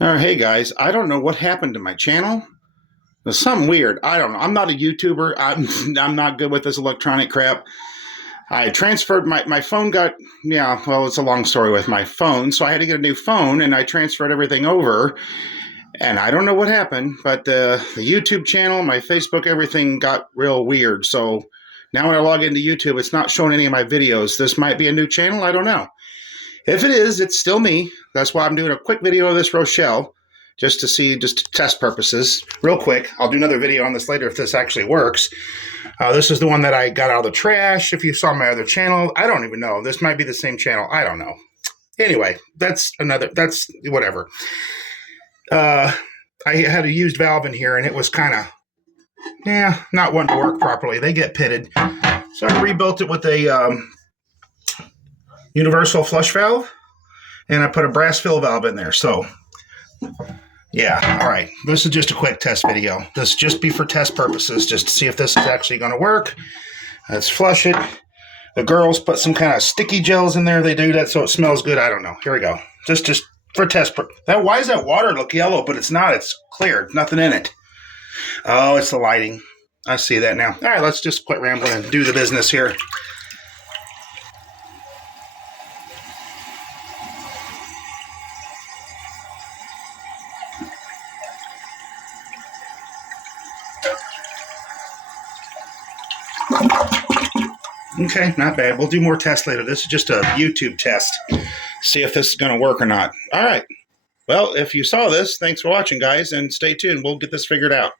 Hey guys, I don't know what happened to my channel. There's something weird. I don't know. I'm not a YouTuber. I'm not good with this electronic crap. I transferred my phone got, yeah, well, it's a long story with my phone. So I had to get a new phone and I transferred everything over. And I don't know what happened, but the YouTube channel, my Facebook, everything got real weird. So now when I log into YouTube, it's not showing any of my videos. This might be a new channel. I don't know. If it is, it's still me. That's why I'm doing a quick video of this Rochelle, just to test purposes. Real quick, I'll do another video on this later if this actually works. This is the one that I got out of the trash. If you saw my other channel, I don't even know. This might be the same channel. I don't know. Anyway, that's whatever. I had a used valve in here, and it was kind of, not wanting to work properly. They get pitted. So I rebuilt it with a universal flush valve, and I put a brass fill valve in there. So, yeah, all right. This is just a quick test video. This just be for test purposes, just to see if this is actually going to work. Let's flush it. The girls put some kind of sticky gels in there. They do that so it smells good. I don't know. Here we go. Just for test. Why does that water look yellow? But it's not. It's clear. Nothing in it. Oh, it's the lighting. I see that now. All right, let's just quit rambling and do the business here. Okay, not bad. We'll do more tests later. This is just a YouTube test. See if this is going to work or not. All right. Well, if you saw this, thanks for watching, guys, and stay tuned. We'll get this figured out.